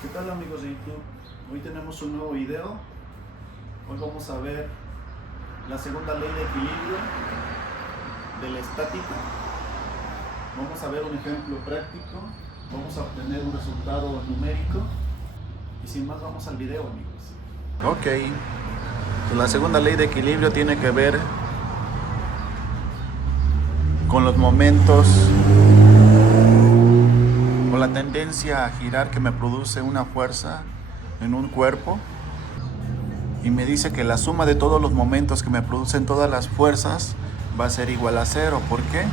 ¿Qué tal amigos de YouTube? Hoy tenemos un nuevo video. Hoy vamos a ver la segunda ley de equilibrio de la estática. Vamos a ver un ejemplo práctico. Vamos a obtener un resultado numérico. Y sin más, vamos al video, amigos. Ok. Pues la segunda ley de equilibrio tiene que ver con los momentos, con la tendencia a girar que me produce una fuerza en un cuerpo, y me dice que la suma de todos los momentos que me producen todas las fuerzas va a ser igual a cero. ¿Por qué?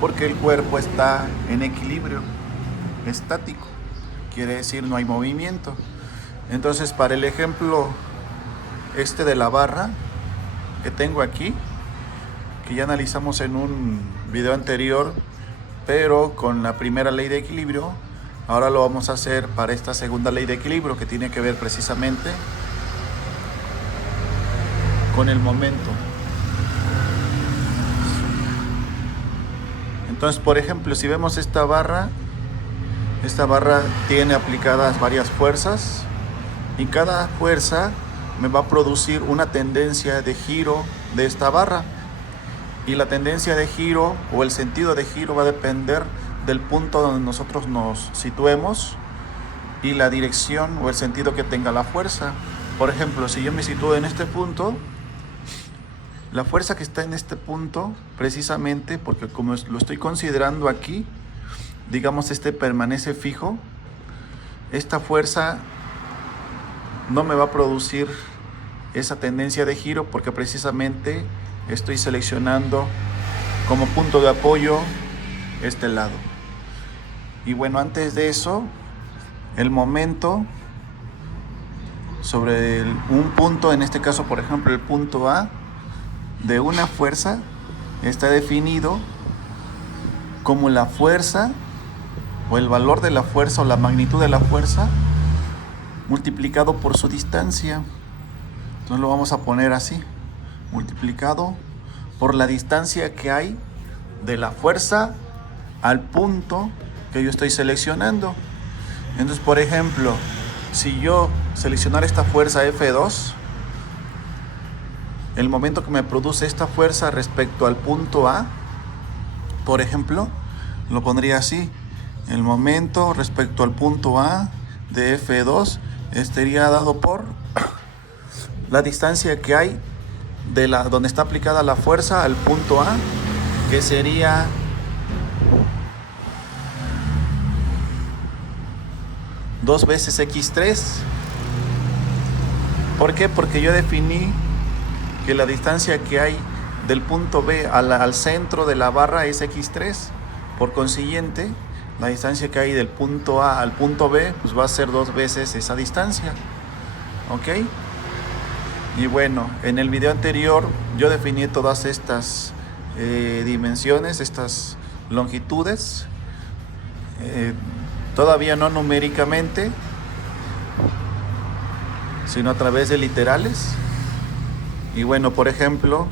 Porque el cuerpo está en equilibrio estático, quiere decir no hay movimiento. Entonces, para el ejemplo de la barra que tengo aquí, que ya analizamos en un video anterior, pero con la primera ley de equilibrio, ahora lo vamos a hacer para esta segunda ley de equilibrio, que tiene que ver precisamente con el momento. Entonces, por ejemplo, si vemos esta barra tiene aplicadas varias fuerzas, y cada fuerza me va a producir una tendencia de giro de esta barra. Y la tendencia de giro o el sentido de giro va a depender del punto donde nosotros nos situemos y la dirección o el sentido que tenga la fuerza. Por ejemplo, si yo me sitúo en este punto, la fuerza que está en este punto, precisamente porque como lo estoy considerando aquí, digamos permanece fijo, esta fuerza no me va a producir esa tendencia de giro, porque precisamente estoy seleccionando como punto de apoyo este lado. Y bueno, antes de eso, el momento sobre un punto, en este caso por ejemplo el punto A de una fuerza, está definido como la fuerza o el valor de la fuerza o la magnitud de la fuerza multiplicado por su distancia. Entonces lo vamos a poner así: multiplicado por la distancia que hay de la fuerza al punto que yo estoy seleccionando. Entonces, por ejemplo, si yo seleccionara esta fuerza F2, el momento que me produce esta fuerza respecto al punto A, por ejemplo, lo pondría así: el momento respecto al punto A de F2 estaría dado por la distancia que hay de donde está aplicada la fuerza al punto A, que sería dos veces x3. ¿Por qué? Porque yo definí que la distancia que hay del punto B al centro de la barra es x3. Por consiguiente, la distancia que hay del punto A al punto B pues va a ser dos veces esa distancia. ¿Ok? Y bueno, en el video anterior yo definí todas estas dimensiones, estas longitudes, todavía no numéricamente, sino a través de literales. Y bueno, por ejemplo,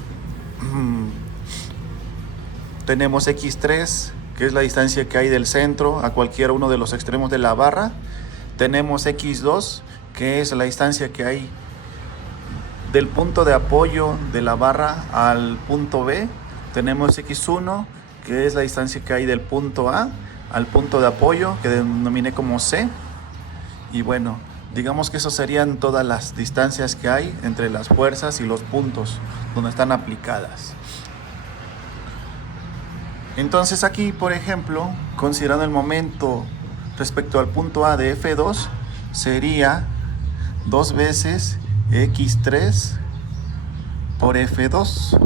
tenemos x3, que es la distancia que hay del centro a cualquiera uno de los extremos de la barra. Tenemos x2, que es la distancia que hay del punto de apoyo de la barra al punto B. Tenemos x1, que es la distancia que hay del punto A al punto de apoyo, que denominé como C. Y bueno, digamos que eso serían todas las distancias que hay entre las fuerzas y los puntos donde están aplicadas. Entonces aquí, por ejemplo, considerando el momento respecto al punto A de F2, sería dos veces x3 por F2,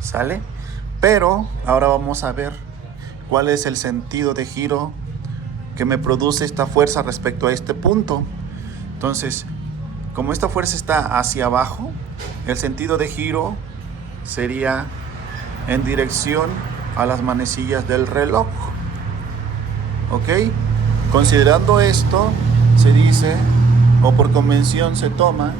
¿sale? Pero ahora vamos a ver cuál es el sentido de giro que me produce esta fuerza respecto a este punto. Entonces, como esta fuerza está hacia abajo, el sentido de giro sería en dirección a las manecillas del reloj. ¿Ok? Considerando esto, se dice, o por convención se toma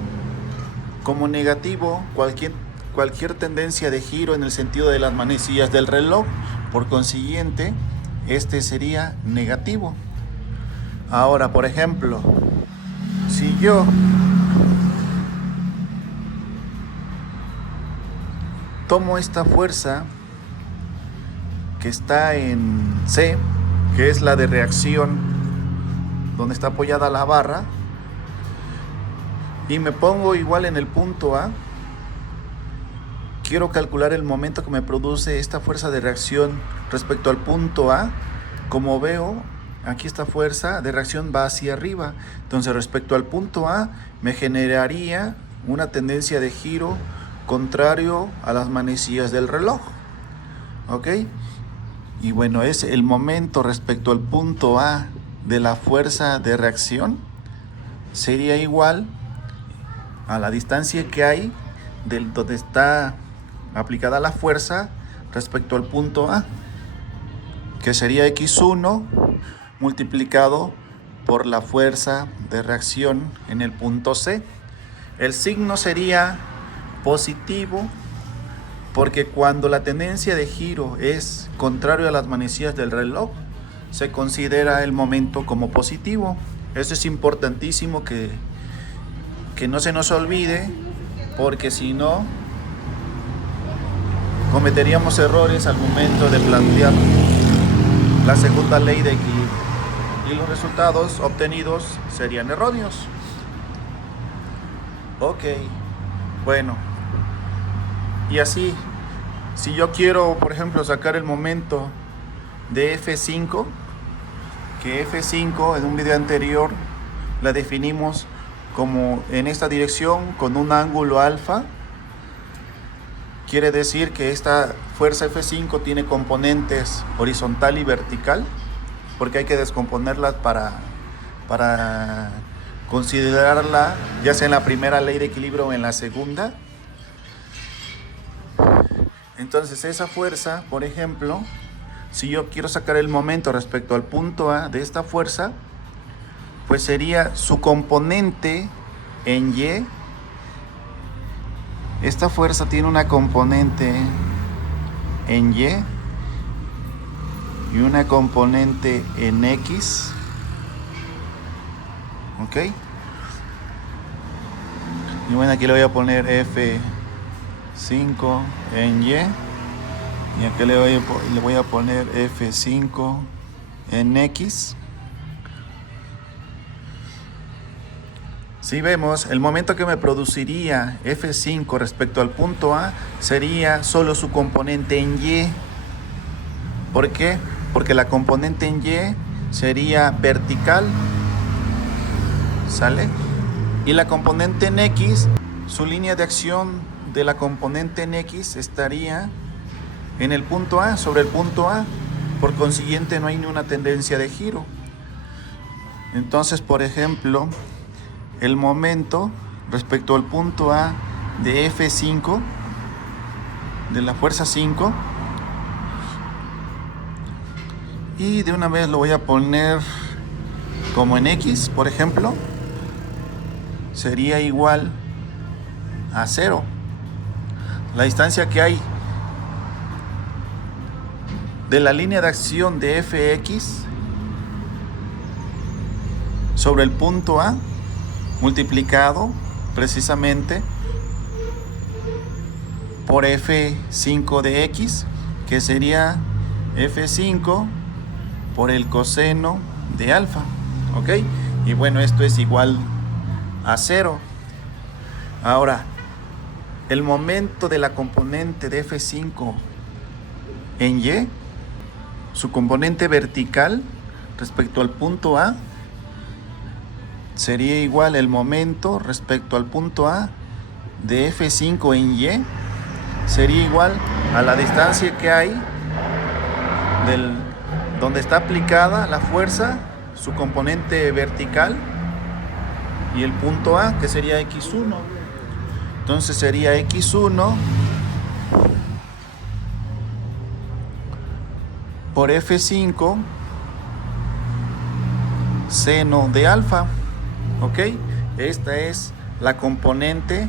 como negativo cualquier tendencia de giro en el sentido de las manecillas del reloj. Por consiguiente, este sería negativo. Ahora, por ejemplo, si yo tomo esta fuerza que está en C, que es la de reacción, donde está apoyada la barra, y me pongo igual en el punto A, quiero calcular el momento que me produce esta fuerza de reacción respecto al punto A. Como veo, aquí esta fuerza de reacción va hacia arriba. Entonces, respecto al punto A, me generaría una tendencia de giro contrario a las manecillas del reloj. ¿Ok? Y bueno, es el momento respecto al punto A de la fuerza de reacción. Sería igual a la distancia que hay del donde está aplicada la fuerza respecto al punto A, que sería x1 multiplicado por la fuerza de reacción en el punto C. El signo sería positivo porque cuando la tendencia de giro es contrario a las manecillas del reloj, se considera el momento como positivo. Eso es importantísimo que no se nos olvide, porque si no, cometeríamos errores al momento de plantear la segunda ley de equilibrio y los resultados obtenidos serían erróneos. Ok, bueno, y así, si yo quiero, por ejemplo, sacar el momento de F5, que F5 en un video anterior la definimos como en esta dirección con un ángulo alfa, quiere decir que esta fuerza F5 tiene componentes horizontal y vertical, porque hay que descomponerlas para considerarla ya sea en la primera ley de equilibrio o en la segunda. Entonces esa fuerza, por ejemplo, si yo quiero sacar el momento respecto al punto A de esta fuerza, pues sería su componente en Y. Esta fuerza tiene una componente en Y y una componente en X. ¿Ok? Y bueno, aquí le voy a poner F5 en Y. Y aquí le voy a poner F5 en X. Si vemos, el momento que me produciría F5 respecto al punto A sería solo su componente en Y. ¿Por qué? Porque la componente en Y sería vertical, ¿sale? Y la componente en X, su línea de acción de la componente en X estaría en el punto A, sobre el punto A. Por consiguiente, no hay ni una tendencia de giro. Entonces, por ejemplo, el momento respecto al punto A de F5, de la fuerza 5, y de una vez lo voy a poner como en X, por ejemplo, sería igual a 0. La distancia que hay de la línea de acción de Fx sobre el punto A multiplicado precisamente por F5 de X, que sería F5 por el coseno de alfa. ¿Ok? Y bueno, esto es igual a 0. Ahora, el momento de la componente de F5 en Y, su componente vertical respecto al punto A, sería igual el momento respecto al punto A de F5 en Y, sería igual a la distancia que hay donde está aplicada la fuerza, su componente vertical, y el punto A, que sería X1. Entonces sería X1 por F5 seno de alfa. ¿Ok? Esta es la componente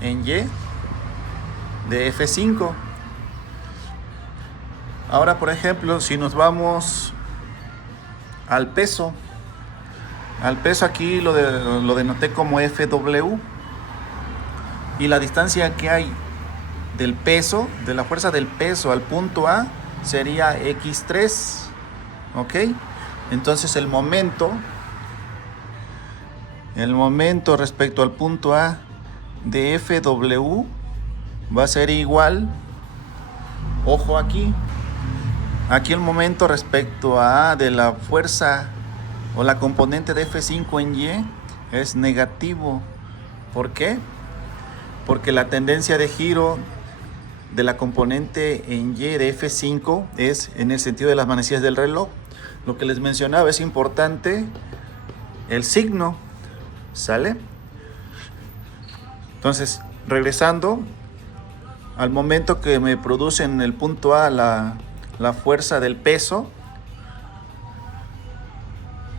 en Y de F5. Ahora, por ejemplo, si nos vamos al peso, Al peso aquí lo denoté como FW. Y la distancia que hay del peso, de la fuerza del peso al punto A, sería X3. ¿Ok? Entonces el momento respecto al punto A de FW va a ser igual, ojo aquí el momento respecto a A de la fuerza o la componente de F5 en Y es negativo. ¿Por qué? Porque la tendencia de giro de la componente en Y de F5 es en el sentido de las manecillas del reloj. Lo que les mencionaba, es importante el signo, ¿sale? Entonces, regresando al momento que me produce en el punto A la fuerza del peso,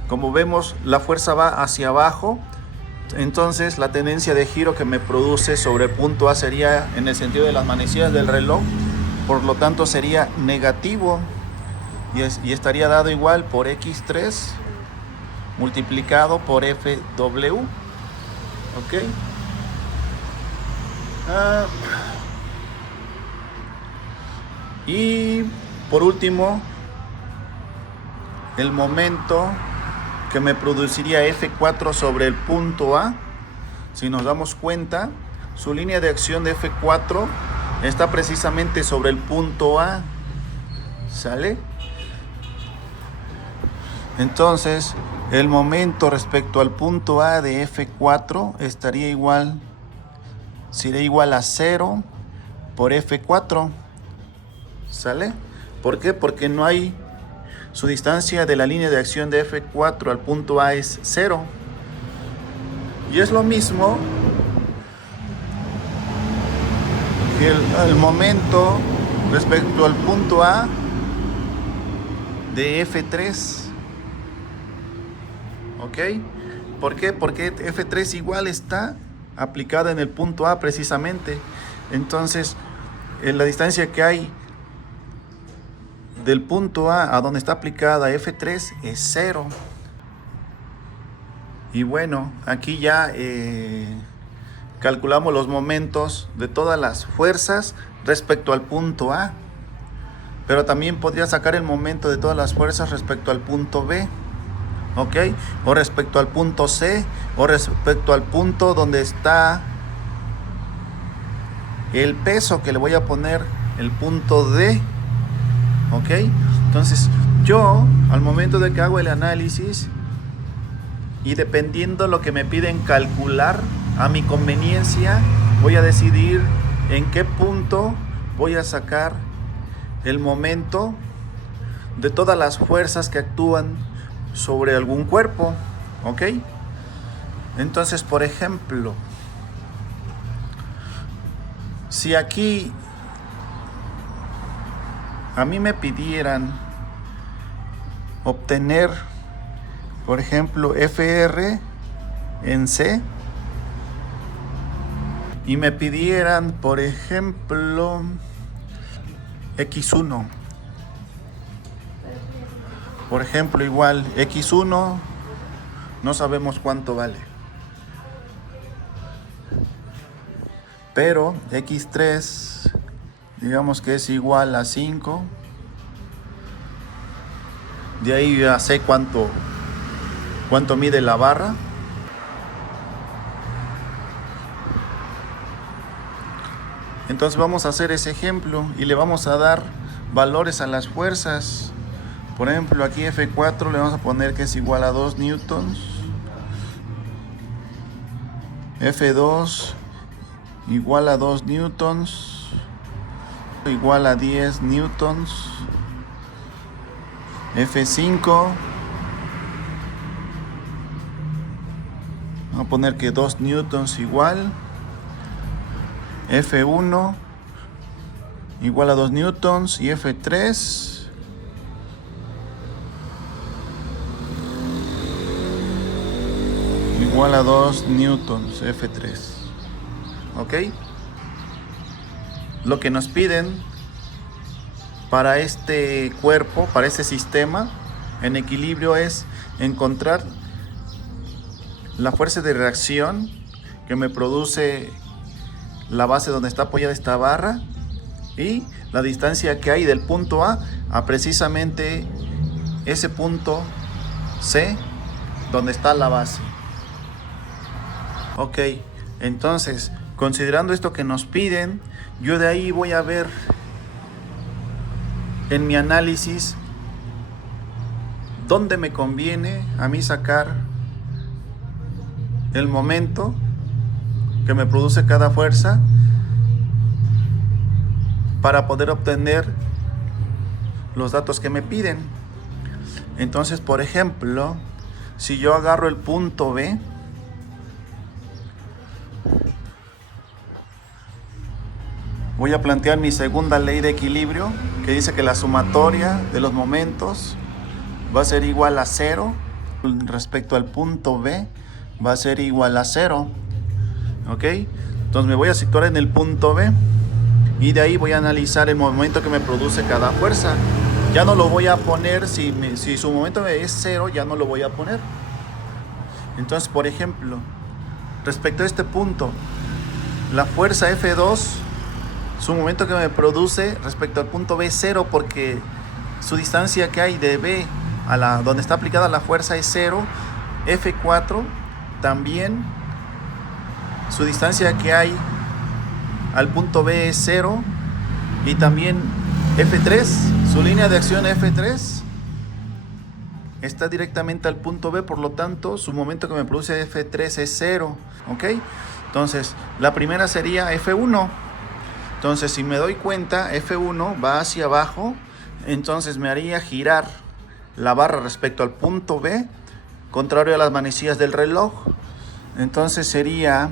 como vemos, la fuerza va hacia abajo. Entonces la tendencia de giro que me produce sobre el punto A sería en el sentido de las manecillas del reloj, por lo tanto sería negativo y estaría dado igual por X3 multiplicado por FW. ¿Ok? Y por último, el momento que me produciría F4 sobre el punto A. Si nos damos cuenta, su línea de acción de F4 está precisamente sobre el punto A, ¿sale? Entonces el momento respecto al punto A de F4 estaría igual, sería igual a 0 por F4, ¿sale? ¿Por qué? Porque no hay, su distancia de la línea de acción de F4 al punto A es 0. Y es lo mismo que el momento respecto al punto A de F3. ¿Ok? ¿Por qué? Porque F3 igual está aplicada en el punto A precisamente. Entonces, la distancia que hay del punto A donde está aplicada F3 es 0. Y bueno, aquí ya calculamos los momentos de todas las fuerzas respecto al punto A. Pero también podría sacar el momento de todas las fuerzas respecto al punto B. ¿Ok? O respecto al punto C, o respecto al punto donde está el peso que le voy a poner, el punto D. ¿Ok? Entonces yo al momento de que hago el análisis y dependiendo lo que me piden calcular a mi conveniencia, voy a decidir en qué punto voy a sacar el momento de todas las fuerzas que actúan sobre algún cuerpo. ¿Ok? Entonces, por ejemplo, si aquí a mí me pidieran obtener, por ejemplo, FR en C, y me pidieran, por ejemplo, X1, por ejemplo, igual X1 no sabemos cuánto vale, pero X3 digamos que es igual a 5. De ahí ya sé cuánto mide la barra. Entonces vamos a hacer ese ejemplo y le vamos a dar valores a las fuerzas. Por ejemplo, aquí F4 le vamos a poner que es igual a 2 newtons. F2 igual a 2 newtons. Igual a 10 newtons. F5 vamos a poner que 2 newtons igual. F1 igual a 2 newtons y F3 igual a 2 newtons, F3. ¿Ok? Lo que nos piden para este cuerpo, para este sistema en equilibrio, es encontrar la fuerza de reacción que me produce la base donde está apoyada esta barra y la distancia que hay del punto a precisamente ese punto C donde está la base. Ok, entonces considerando esto que nos piden, yo de ahí voy a ver en mi análisis dónde me conviene a mí sacar el momento que me produce cada fuerza para poder obtener los datos que me piden. Entonces, por ejemplo, si yo agarro el punto B, voy a plantear mi segunda ley de equilibrio, que dice que la sumatoria de los momentos va a ser igual a 0 respecto al punto B, va a ser igual a 0. ¿Ok? Entonces me voy a situar en el punto B y de ahí voy a analizar el momento que me produce cada fuerza. Ya no lo voy a poner, si su momento es 0, ya no lo voy a poner. Entonces, por ejemplo, respecto a este punto, la fuerza F2, su momento que me produce respecto al punto B es 0, porque su distancia que hay de B a donde está aplicada la fuerza es 0. F4 también, su distancia que hay al punto B es 0. Y también F3, su línea de acción F3 está directamente al punto B, por lo tanto su momento que me produce F3 es 0. ¿Ok? Entonces la primera sería F1. Entonces si me doy cuenta, F1 va hacia abajo, entonces me haría girar la barra respecto al punto B, contrario a las manecillas del reloj. Entonces sería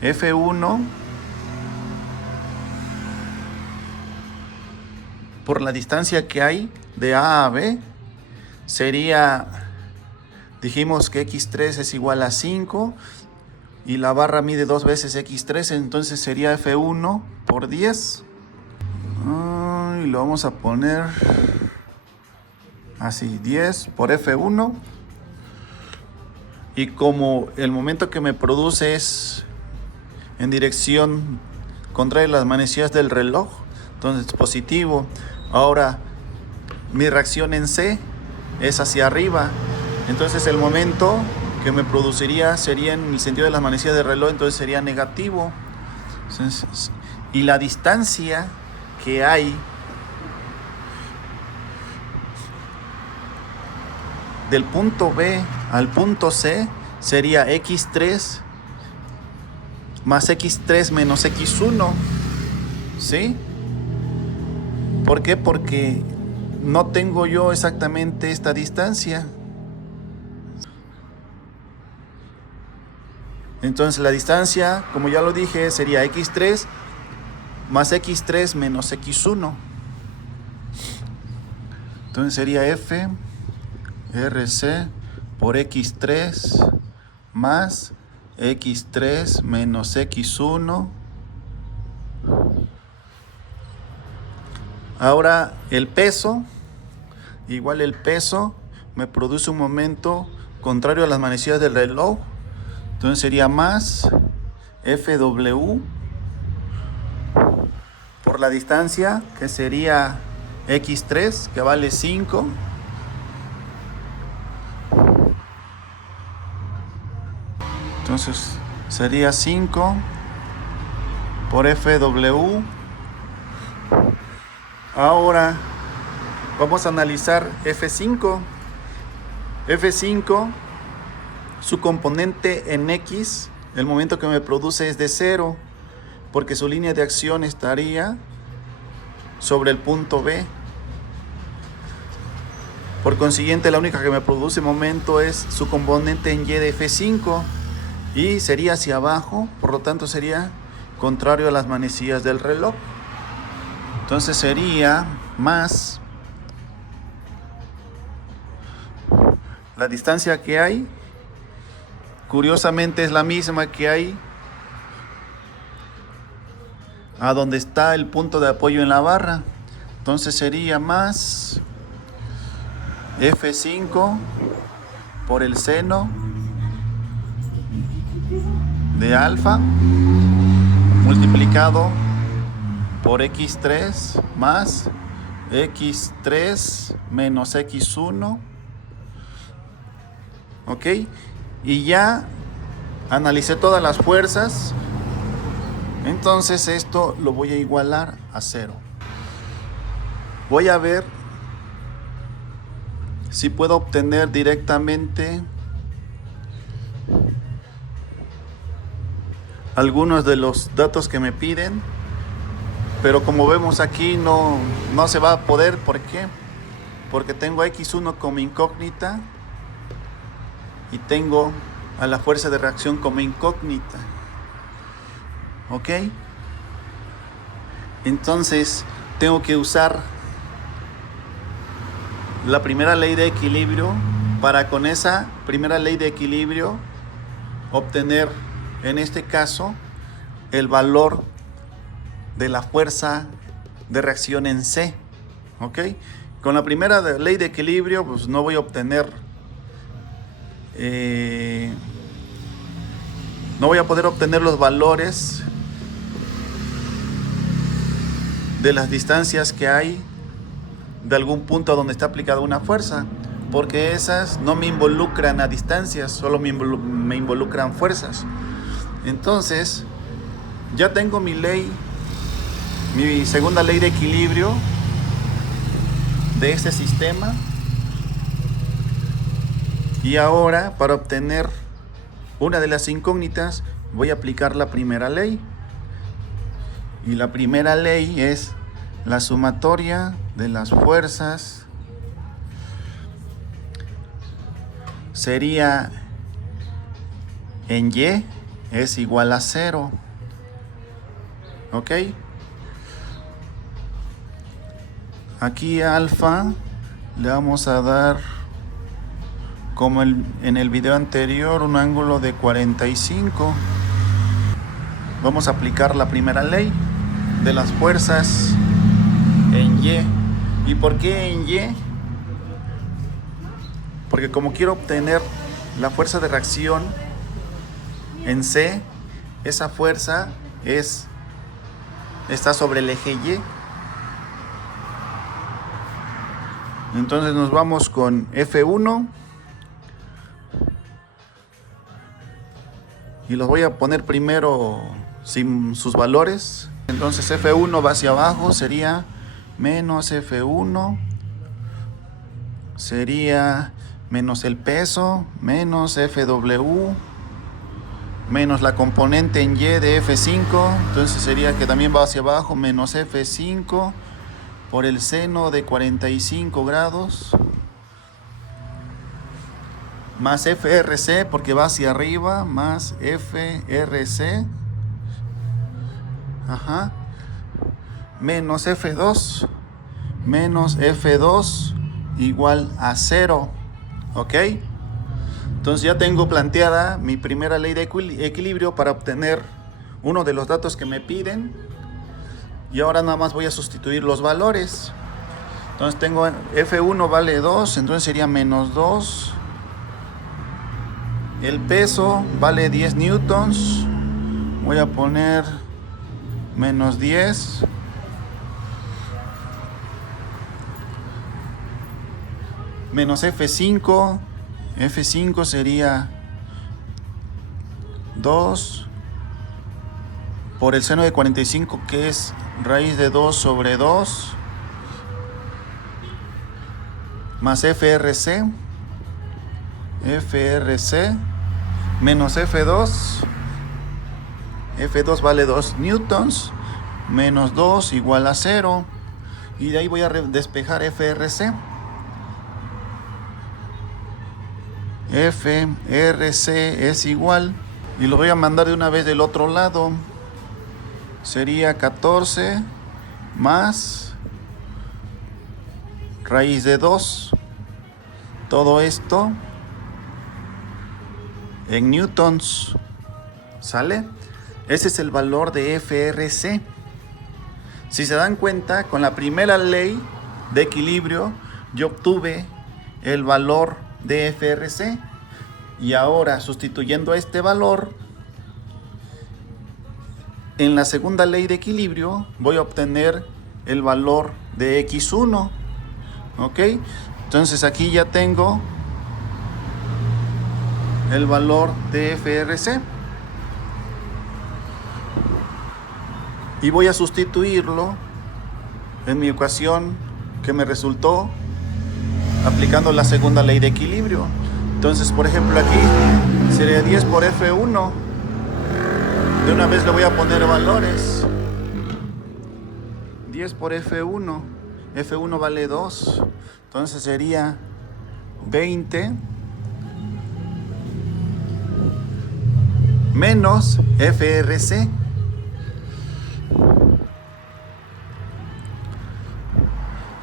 F1 por la distancia que hay de A a B, sería, dijimos que X3 es igual a 5 y la barra mide 2 veces X3, entonces sería F1 por 10. Y lo vamos a poner así, 10 por F1. Y como el momento que me produce es en dirección contraria a las manecillas del reloj, entonces es positivo. Ahora mi reacción en C es hacia arriba, entonces el momento que me produciría sería en el sentido de las manecillas del reloj, entonces sería negativo. Entonces, y la distancia que hay del punto B al punto C sería X3 más X3 menos X1. ¿Sí? ¿Por qué? Porque no tengo yo exactamente esta distancia. Entonces la distancia, como ya lo dije, sería X3 más X3 menos X1. Entonces sería F RC por X3 más X3 menos X1. Ahora el peso, igual el peso me produce un momento contrario a las manecillas del reloj, entonces sería más FW por la distancia, que sería X3, que vale 5. Entonces sería 5 por FW. Ahora vamos a analizar F5. F5, su componente en X, el momento que me produce es de 0, porque su línea de acción estaría sobre el punto B. Por consiguiente, la única que me produce momento es su componente en Y de F5 y sería hacia abajo, por lo tanto sería contrario a las manecillas del reloj. Entonces sería más la distancia que hay, curiosamente es la misma que hay a donde está el punto de apoyo en la barra. Entonces sería más F5 por el seno de alfa multiplicado por x3 más x3 menos x1. ¿Ok? Y ya analicé todas las fuerzas. Entonces esto lo voy a igualar a 0. Voy a ver si puedo obtener directamente algunos de los datos que me piden, pero como vemos aquí no se va a poder. ¿Por qué? Porque tengo a x1 como incógnita y tengo a la fuerza de reacción como incógnita. ¿Ok? Entonces tengo que usar la primera ley de equilibrio para con esa primera ley de equilibrio obtener, en este caso, el valor de la fuerza de reacción en C. ¿Ok? Con la primera ley de equilibrio pues no voy a obtener no voy a poder obtener los valores de las distancias que hay de algún punto donde está aplicada una fuerza, porque esas no me involucran a distancias, solo me involucran fuerzas. Entonces ya tengo mi segunda ley de equilibrio de este sistema, y ahora para obtener una de las incógnitas voy a aplicar la primera ley. Y la primera ley es la sumatoria de las fuerzas sería en Y es igual a 0. ¿Ok? Aquí a alfa le vamos a dar, como en el video anterior, un ángulo de 45. Vamos a aplicar la primera ley de las fuerzas en Y. ¿Y por qué en Y? Porque como quiero obtener la fuerza de reacción en C, esa fuerza está sobre el eje Y. Entonces nos vamos con F1 y los voy a poner primero sin sus valores. Entonces F1 va hacia abajo, sería menos F1, sería menos el peso, menos FW, menos la componente en Y de F5, entonces sería que también va hacia abajo, menos F5 por el seno de 45 grados, más FRC porque va hacia arriba, más FRC, menos F2, menos F2 igual a 0. ¿Ok? Entonces ya tengo planteada mi primera ley de equilibrio para obtener uno de los datos que me piden. Y ahora nada más voy a sustituir los valores. Entonces tengo F1 vale 2, entonces sería menos 2. El peso vale 10 newtons. Voy a poner menos 10. Menos F5. F5 sería 2 por el seno de 45, que es raíz de 2 sobre 2, más FRC, menos F2, F2 vale 2 newtons, menos 2 igual a 0, y de ahí voy a despejar FRC. FRC es igual, y lo voy a mandar de una vez del otro lado, sería 14 más raíz de 2, todo esto en newtons, ¿sale? Ese es el valor de FRC. Si se dan cuenta, con la primera ley de equilibrio yo obtuve el valor de FRC, y ahora sustituyendo este valor en la segunda ley de equilibrio voy a obtener el valor de x1. ¿Ok? Entonces aquí ya tengo el valor de FRC. Y voy a sustituirlo en mi ecuación que me resultó aplicando la segunda ley de equilibrio. Entonces, por ejemplo, aquí sería 10 por F1. De una vez le voy a poner valores. 10 por F1. F1 vale 2. Entonces sería 20 menos FRC.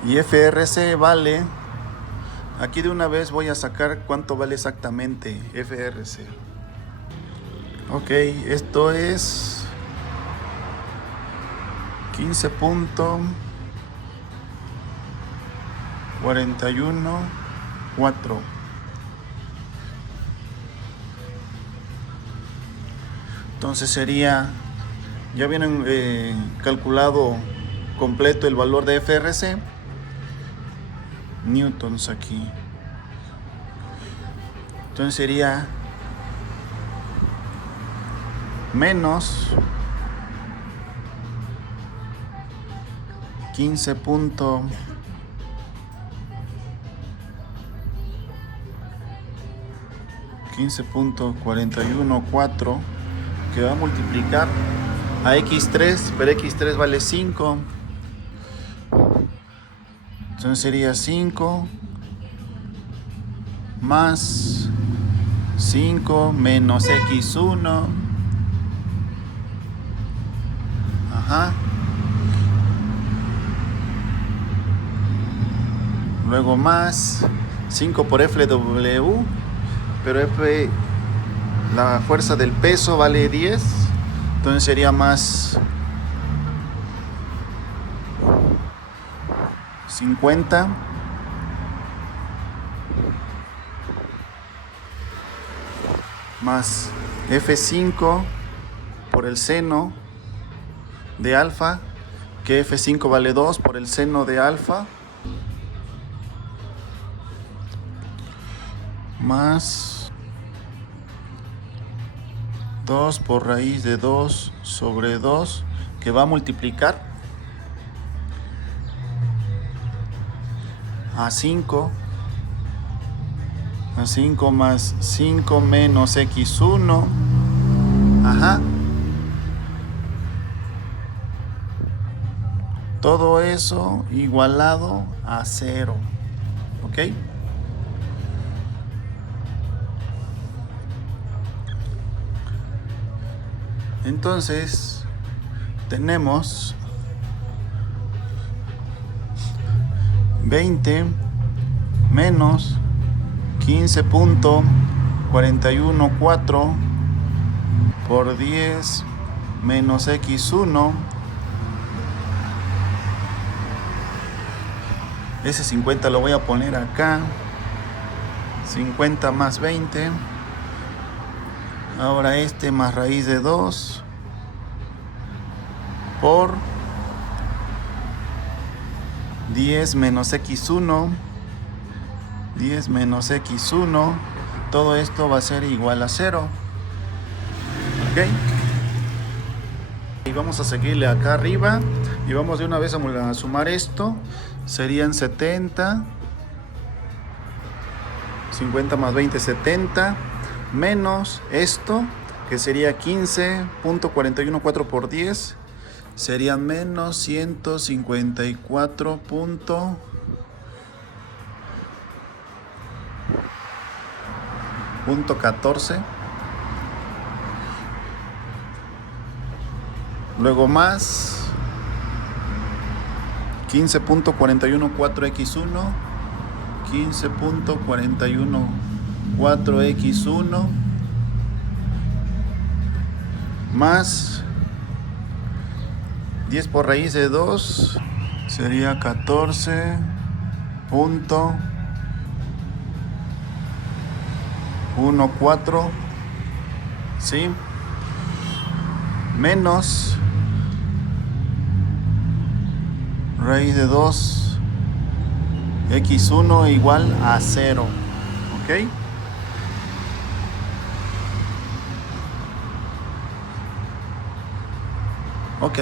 Y FRC vale, aquí de una vez voy a sacar cuánto vale exactamente FRC. Ok, esto es 15.414. Entonces sería, ya vienen calculado completo el valor de FRC. Newtons aquí. Entonces sería menos 15.414 que va a multiplicar a x3, pero x3 vale 5. Entonces sería 5 más 5 menos x1. Ajá. Luego más 5 por FW, pero F, la fuerza del peso vale 10. Entonces sería más 50 más F5 por el seno de alfa, que F5 vale 2 por el seno de alfa, más 2 por raíz de 2 sobre 2, que va a multiplicar a 5 más 5 menos x1. Ajá. Todo eso igualado a 0. ¿Ok? Entonces tenemos 20 menos 15.414 por 10 menos x1. Ese 50 lo voy a poner acá. 50 más 20. Ahora este más raíz de 2 por 10 menos x1. 10 menos x1. Todo esto va a ser igual a 0. ¿Ok? Y vamos a seguirle acá arriba. Y vamos de una vez a sumar esto. Serían 70. 50 más 20, 70. Menos esto, que sería 15.414 por 10. Serían menos 154.14. Luego más 15.414x1. 15.414x1 más 10 por raíz de 2 sería 14.14, ¿sí? Menos raíz de 2 x1 igual a 0. ¿Ok? Ok.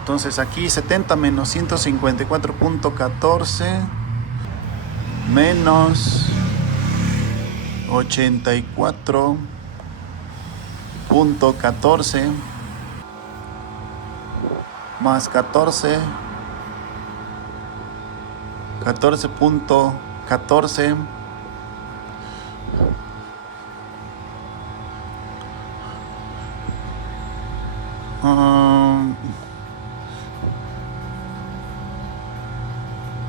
Entonces aquí 70 menos 154.14 menos 84.14 más 14.14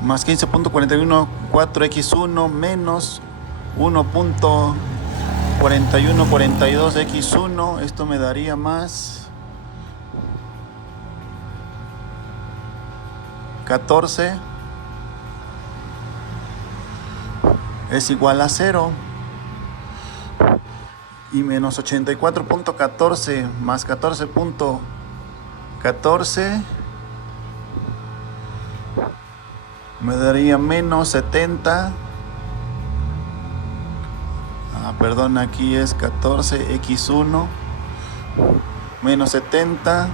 más 15.41 4x1 menos 1.4142 x1. Esto me daría más 14 es igual a 0 y menos 84.14 más 14.14 me daría menos 70. Perdón, aquí es 14x1 menos 70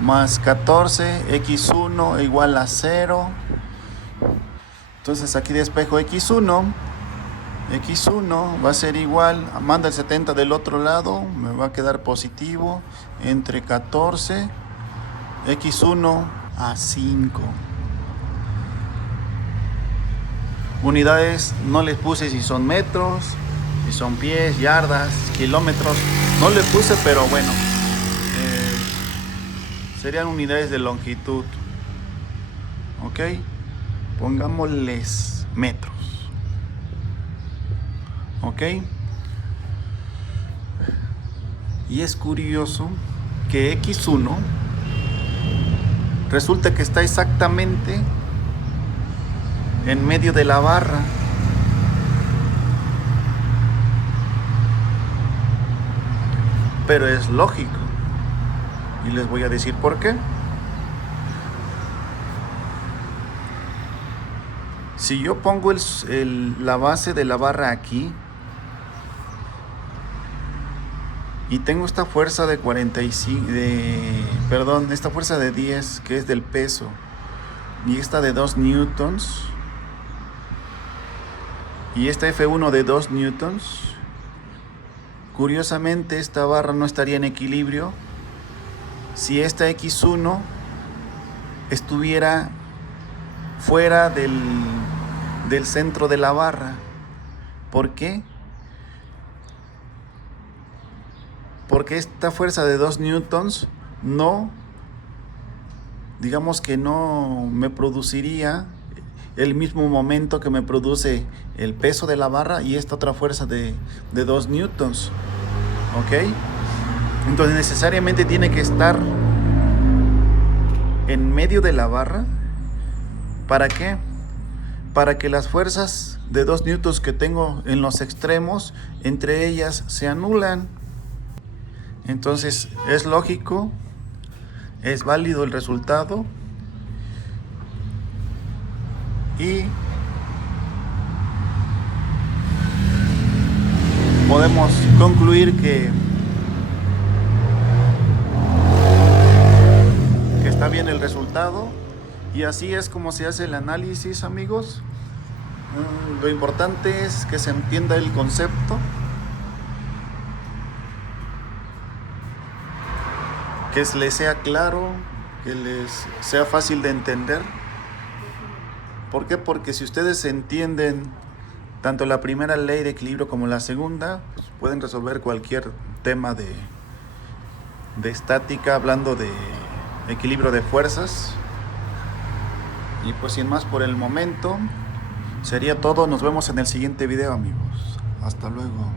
más 14x1 igual a 0. Entonces aquí despejo x1 va a ser igual, manda el 70 del otro lado, me va a quedar positivo entre 14 x1 a 5. Unidades no les puse si son metros, si son pies, yardas, kilómetros, no les puse, pero bueno, serían unidades de longitud. Ok, pongámosles metros. Ok, y es curioso que x1 resulta que está exactamente en medio de la barra. Pero es lógico. Y les voy a decir por qué. Si yo pongo la base de la barra aquí y tengo esta fuerza de 45, esta fuerza de 10 que es del peso y esta de 2 newtons y esta F1 de 2 newtons, curiosamente esta barra no estaría en equilibrio si esta X1 estuviera fuera del centro de la barra. ¿Por qué? Porque esta fuerza de 2 newtons digamos que no me produciría el mismo momento que me produce el peso de la barra y esta otra fuerza de 2 newtons. ¿Ok? Entonces necesariamente tiene que estar en medio de la barra. ¿Para qué? Para que las fuerzas de 2 newtons que tengo en los extremos, entre ellas se anulan. Entonces es lógico, es válido el resultado y podemos concluir que está bien el resultado. Y así es como se hace el análisis, amigos. Lo importante es que se entienda el concepto, que les sea claro, que les sea fácil de entender. ¿Por qué? Porque si ustedes entienden tanto la primera ley de equilibrio como la segunda, pues pueden resolver cualquier tema de estática, hablando de equilibrio de fuerzas. Y pues sin más por el momento, sería todo. Nos vemos en el siguiente video, amigos. Hasta luego.